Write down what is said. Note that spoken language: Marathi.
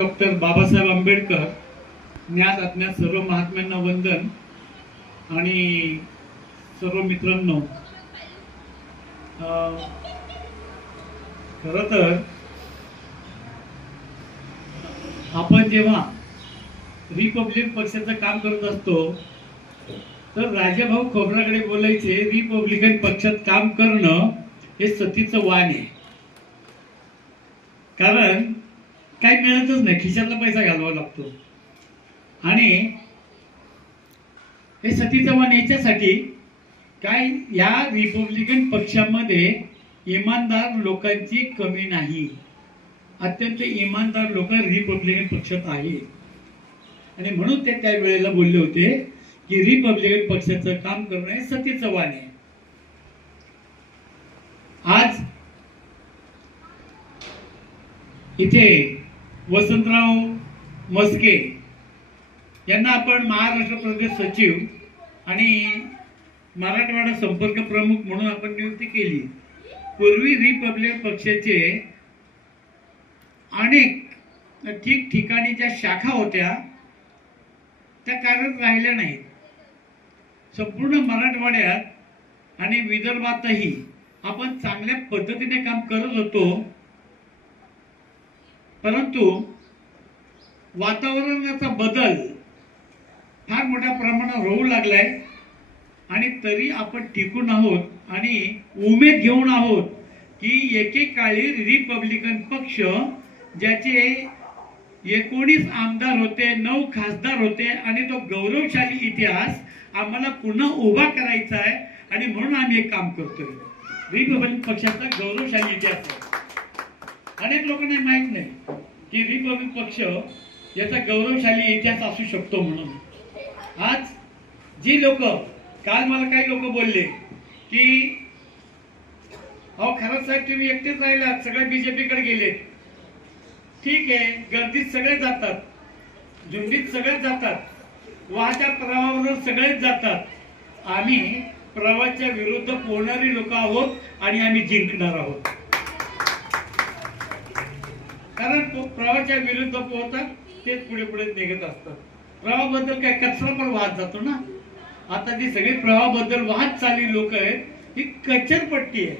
डॉक्टर बाबासाहेब आंबेडकर, ज्ञात अज्ञात सर्व महात्म्यांना वंदन आणि सर्व मित्रांनो, खरं तर आपण जेव्हा रिपब्लिक पक्षाचं काम करत असतो तर राजाभाऊ खोबराकडे बोलायचे, रिपब्लिकन पक्षात काम करणं हे सतीचं वाण आहे. कारण काही मिळतच नाही, खिशातला पैसा घालवावा लागतो. आणि हे सतीचं वाण याच्यासाठी काय, या रिपब्लिकन पक्षामध्ये इमानदार लोकांची कमी नाही. अत्यंत इमानदार लोक रिपब्लिकन पक्षात आहे. आणि म्हणून ते त्या वेळेला बोलले होते की रिपब्लिकन पक्षाचं काम करणं हे सतीचं वाण आहे. आज इथे वसंतराव मस्के यांना आपण महाराष्ट्र प्रदेश सचिव आणि मराठवाडा संपर्क प्रमुख म्हणून आपण नियुक्ती केली. पूर्वी रिपब्लिकन पक्षाचे अनेक ठिकठिकाणी ज्या शाखा होत्या त्या कार्यरत राहिल्या नाहीत. संपूर्ण मराठवाड्यात आणि विदर्भातही आपण चांगल्या पद्धतीने काम करत होतो. परंतु वातावरणाचा बदल फार मोठ्या प्रमाणात होऊ लागलाय आणि तरी आपण टिकून आहोत आणि उमेद घेऊन आहोत की एकेकाळी रिपब्लिकन पक्ष ज्याचे 19 आमदार होते, 9 खासदार होते आणि तो गौरवशाली इतिहास आम्हाला पुन्हा उभा करायचा आहे. आणि म्हणून आम्ही एक काम करतोय. रिपब्लिकन पक्षाचा गौरवशाली इतिहास आहे. अनेक लोकांना माहित नाही की रिपब्लिकन पक्ष याचा गौरवशाली इतिहास असू शकतो. म्हणून आज जी लोक, काल मला काही लोक बोलले की अहो खरंच साहेब तुम्ही एकटेच राहिलात, सगळे बीजेपी कडे गेले. ठीक आहे, गर्दीत सगळे जातात, झुंडीत सगळेच जातात, वाहत्या प्रवाहावर सगळेच जातात. आम्ही प्रवाहाच्या विरुद्ध पोहणारी लोक आहोत आणि आम्ही जिंकणार आहोत. कारण प्रवाहाच्या विरुद्ध पोहतात तेच पुढे पुढे निघत असतात. प्रवाहाबद्दल काय कचरा पण वाहत जातो ना. आता जी सगळी प्रवाहाबद्दल वाहत चालली लोक आहेत ही कचरपट्टी आहे.